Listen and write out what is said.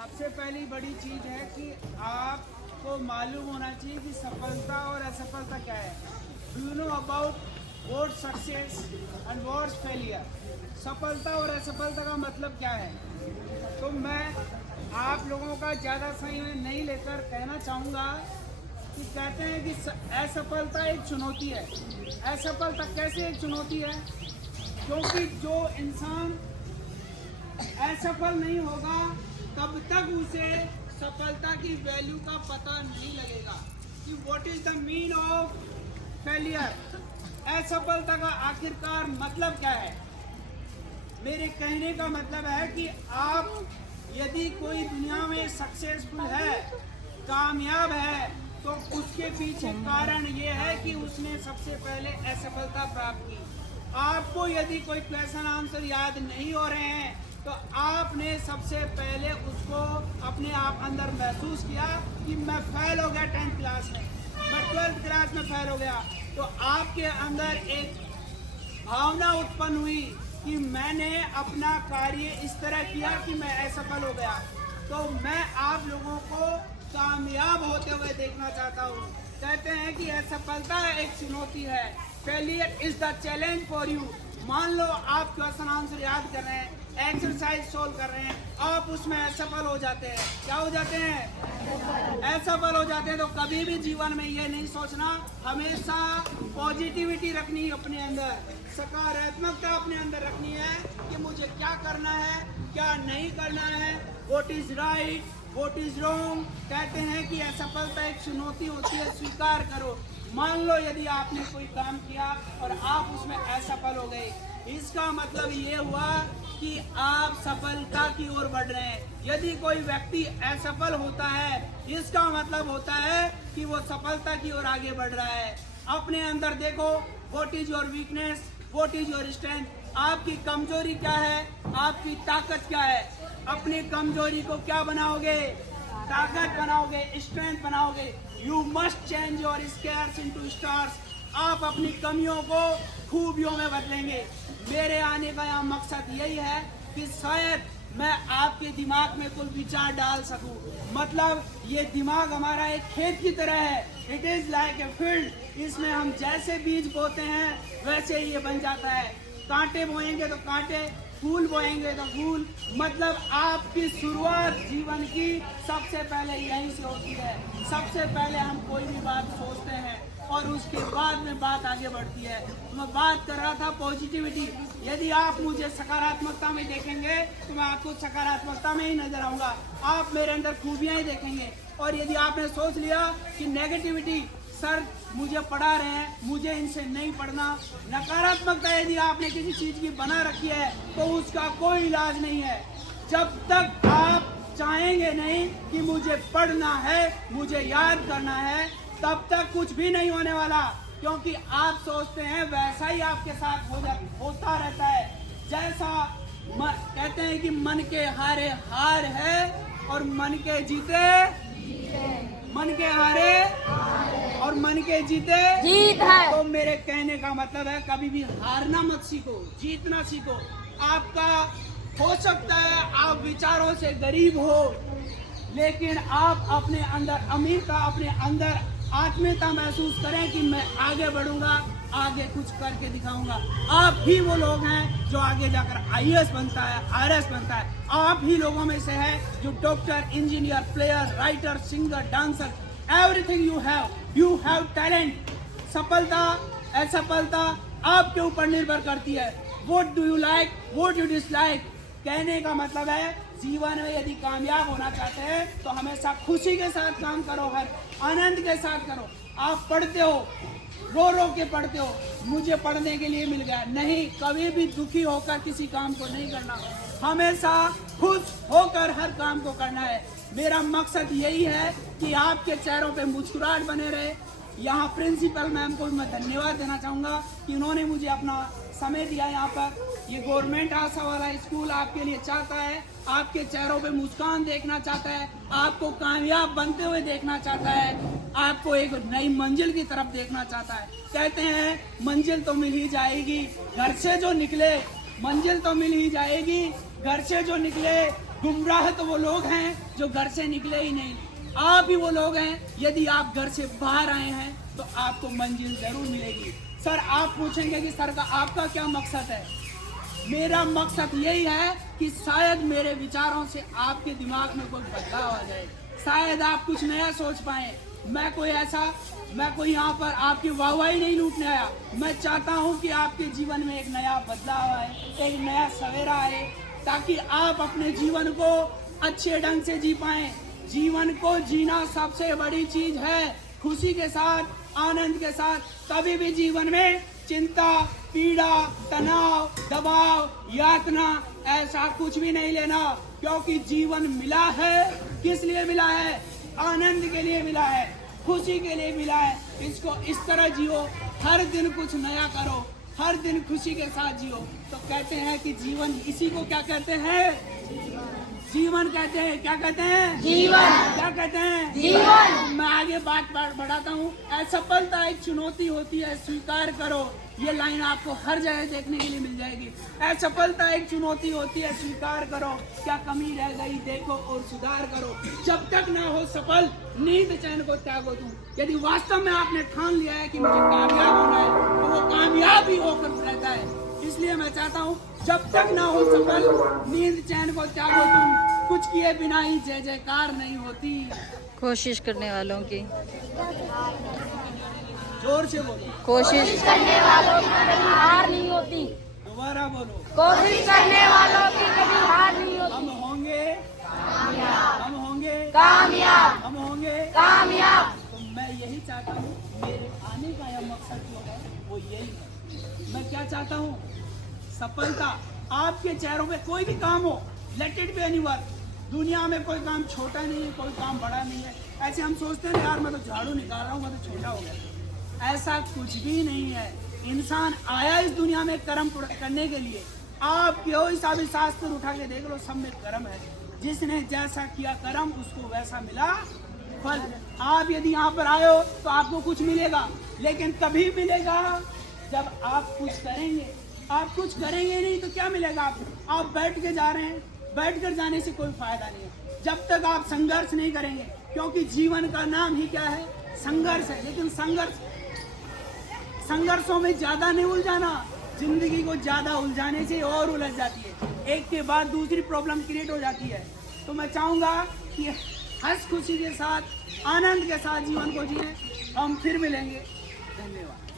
सबसे पहली बड़ी चीज है कि आपको मालूम होना चाहिए कि सफलता और असफलता क्या है। Do you know about what success and what failure. सफलता और असफलता का मतलब क्या है। तो मैं आप लोगों का ज़्यादा सही में नहीं लेकर कहना चाहूँगा कि कहते हैं कि असफलता एक चुनौती है। असफलता कैसे एक चुनौती है, क्योंकि जो इंसान असफल नहीं होगा तब तक उसे सफलता की वैल्यू का पता नहीं लगेगा कि what is the mean of failure. असफलता का आखिरकार मतलब क्या है। मेरे कहने का मतलब है कि आप यदि कोई दुनिया में सक्सेसफुल है, कामयाब है, तो उसके पीछे कारण ये है कि उसने सबसे पहले असफलता प्राप्त की। आपको यदि कोई क्वेश्चन आंसर याद नहीं हो रहे हैं तो आपने सबसे पहले उसको अपने आप अंदर महसूस किया कि मैं फेल हो गया 10th क्लास में, मैं 12th क्लास में फेल हो गया। तो आपके अंदर एक भावना उत्पन्न हुई कि मैंने अपना कार्य इस तरह किया कि मैं असफल हो गया। तो मैं आप लोगों को कामयाब होते हुए देखना चाहता हूँ। कहते हैं कि असफलता एक चुनौती है, failure is the challenge for you. मान लो आप क्वेश्चन आंसर याद कर रहे हैं, एक्सरसाइज सोल्व कर रहे हैं, आप उसमें असफल हो जाते हैं। क्या हो जाते हैं? असफल हो जाते हैं। तो कभी भी जीवन में ये नहीं सोचना, हमेशा पॉजिटिविटी रखनी है अपने अंदर, सकारात्मकता अपने अंदर रखनी है कि मुझे क्या करना है, क्या नहीं करना है, what is right, what is wrong. कहते हैं कि असफलता एक चुनौती होती है, स्वीकार करो। मान लो यदि आपने कोई काम किया और आप उसमें असफल हो गए, इसका मतलब ये हुआ कि आप सफलता की ओर बढ़ रहे हैं। यदि कोई व्यक्ति असफल होता है, इसका मतलब होता है कि वो सफलता की ओर आगे बढ़ रहा है। अपने अंदर देखो, what is your weakness, what is your strength. आपकी कमजोरी क्या है, आपकी ताकत क्या है। अपनी कमजोरी को क्या बनाओगे? ताकत बनाओगे, स्ट्रेंथ बनाओगे। You must change your scars into stars. आप अपनी कमियों को खूबियों में बदलेंगे। मेरे आने का यहाँ मकसद यही है कि शायद मैं आपके दिमाग में कोई विचार डाल सकूं। मतलब ये दिमाग हमारा एक खेत की तरह है, it is like a field. इसमें हम जैसे बीज बोते हैं वैसे ही ये बन जाता है। कांटे बोएंगे तो कांटे, फूल बोएंगे तो फूल। मतलब आपकी शुरुआत जीवन की सबसे पहले यहीं से होती है। सबसे पहले हम कोई भी बात सोचते हैं और उसके बाद में बात आगे बढ़ती है। मैं बात कर रहा था पॉजिटिविटी। यदि आप मुझे सकारात्मकता में देखेंगे तो मैं आपको सकारात्मकता में ही नजर आऊंगा, आप मेरे अंदर खूबियां ही देखेंगे। और यदि आपने सोच लिया कि नेगेटिविटी, सर मुझे पढ़ा रहे हैं, मुझे इनसे नहीं पढ़ना, नकारात्मकता यदि आपने किसी चीज की बना रखी है तो उसका कोई इलाज नहीं है। जब तक आप चाहेंगे नहीं कि मुझे पढ़ना है, मुझे याद करना है, तब तक कुछ भी नहीं होने वाला। क्योंकि आप सोचते हैं वैसा ही आपके साथ होता रहता है। जैसा कहते हैं कि मन के हारे हार है और मन के जीते, मन के हारे और मन के जीते जीत है। तो मेरे कहने का मतलब है कभी भी हारना मत सीखो, जीतना सीखो। आपका हो सकता है आप विचारों से गरीब हो, लेकिन आप अपने अंदर अमीरता, अपने अंदर आत्मीयता महसूस करें कि मैं आगे बढ़ूंगा, आगे कुछ करके दिखाऊंगा। आप ही वो लोग हैं जो आगे जाकर IAS बनता है, RS बनता है। आप ही लोगों में से है जो doctor, engineer, player, writer, singer, dancer, everything you have talent. सफलता असफलता आपके ऊपर निर्भर करती है। What do you like, what you dislike. कहने का मतलब है जीवन में यदि कामयाब होना चाहते हैं तो हमेशा खुशी के साथ काम करो, हर आनंद के साथ करो। आप पढ़ते हो, रो रो के पढ़ते हो, मुझे पढ़ने के लिए मिल गया, नहीं, कभी भी दुखी होकर किसी काम को नहीं करना। हमेशा खुश होकर हर काम को करना है। मेरा मकसद यही है कि आपके चेहरों पे मुस्कुराहट बने रहे। यहाँ प्रिंसिपल मैम को मैं धन्यवाद देना चाहूँगा कि उन्होंने मुझे अपना समय दिया यहाँ पर। ये गवर्नमेंट आशा वाला स्कूल आपके लिए चाहता है, आपके चेहरों पे मुस्कान देखना चाहता है, आपको कामयाब बनते हुए देखना चाहता है, आपको एक नई मंजिल की तरफ देखना चाहता है। कहते हैं मंजिल तो मिल ही जाएगी, घर से जो निकले मंजिल तो मिल ही जाएगी, घर से जो निकले गुमराह तो वो लोग हैं जो घर से निकले ही नहीं। आप ही वो लोग हैं, यदि आप घर से बाहर आए हैं तो आपको मंजिल जरूर मिलेगी। सर, आप पूछेंगे कि सर का आपका क्या मकसद है? मेरा मकसद यही है कि शायद मेरे विचारों से आपके दिमाग में कोई बदलाव आ जाए, शायद आप कुछ नया सोच पाए। मैं कोई यहाँ पर आपकी वाहवाही नहीं लूटने आया। मैं चाहता हूँ कि आपके जीवन में एक नया बदलाव आए, एक नया सवेरा आए, ताकि आप अपने जीवन को अच्छे ढंग से जी पाएं। जीवन को जीना सबसे बड़ी चीज है, खुशी के साथ, आनंद के साथ। कभी भी जीवन में चिंता, पीड़ा, तनाव, दबाव, यातना ऐसा कुछ भी नहीं लेना, क्योंकि जीवन मिला है किस लिए मिला है? आनंद के लिए मिला है, खुशी के लिए मिला है। इसको इस तरह जियो, हर दिन कुछ नया करो, हर दिन खुशी के साथ जियो। तो कहते हैं कि जीवन, इसी को क्या कहते हैं? जीवन कहते हैं। क्या कहते हैं? जीवन। क्या कहते हैं? जीवन। मैं आगे बात बढ़ाता हूँ। असफलता एक चुनौती होती है, स्वीकार करो। ये लाइन आपको हर जगह देखने के लिए मिल जाएगी। असफलता एक चुनौती होती है, स्वीकार करो। क्या कमी रह गई देखो और सुधार करो। जब तक ना हो सफल, नींद चैन को त्यागो तुम। यदि वास्तव में आपने ठान लिया है कि मुझे कामयाब होना है, तो वो कामयाब ही होकर रहता है। इसलिए मैं चाहता हूँ, जब तक ना हो सफल, नींद चैन को त्यागो तुम। कुछ किए बिना ही जय जयकार नहीं होती। कोशिश करने वालों की, जोर से बोलो। कोशिश करने वालों की कभी हार नहीं होती। दोबारा बोलो। कोशिश करने वालों की कभी हार नहीं होती। हम होंगे कामयाब, हम होंगे कामयाब, हम होंगे कामयाब। तो मैं यही चाहता हूँ, मेरे आने का यह मकसद जो है वो यही है। मैं क्या चाहता हूँ? सफलता। आपके चेहरों पे कोई भी काम हो, लेट इट बी एनीवन। दुनिया में कोई काम छोटा नहीं है, कोई काम बड़ा नहीं है। ऐसे हम सोचते हैं यार, मैं तो झाड़ू निकाल रहा हूँ, मैं तो छोटा हो गया। ऐसा कुछ भी नहीं है। इंसान आया इस दुनिया में कर्म करने के लिए। आप कोई सा भी शास्त्र उठा के देख लो, सब में कर्म है। जिसने जैसा किया कर्म, उसको वैसा मिला फल। आप यदि यहाँ पर आए हो तो आपको कुछ मिलेगा, लेकिन तभी मिलेगा जब आप कुछ करेंगे। आप कुछ करेंगे नहीं तो क्या मिलेगा आपको? आप बैठ के जा रहे हैं, बैठ कर जाने से कोई फायदा नहीं है जब तक आप संघर्ष नहीं करेंगे, क्योंकि जीवन का नाम ही क्या है? संघर्ष है। लेकिन संघर्षों में ज्यादा नहीं उलझाना। जिंदगी को ज्यादा उलझाने से और उलझ जाती है, एक के बाद दूसरी प्रॉब्लम क्रिएट हो जाती है। तो मैं चाहूंगा कि हंस खुशी के साथ, आनंद के साथ जीवन को जिए। हम फिर मिलेंगे। धन्यवाद।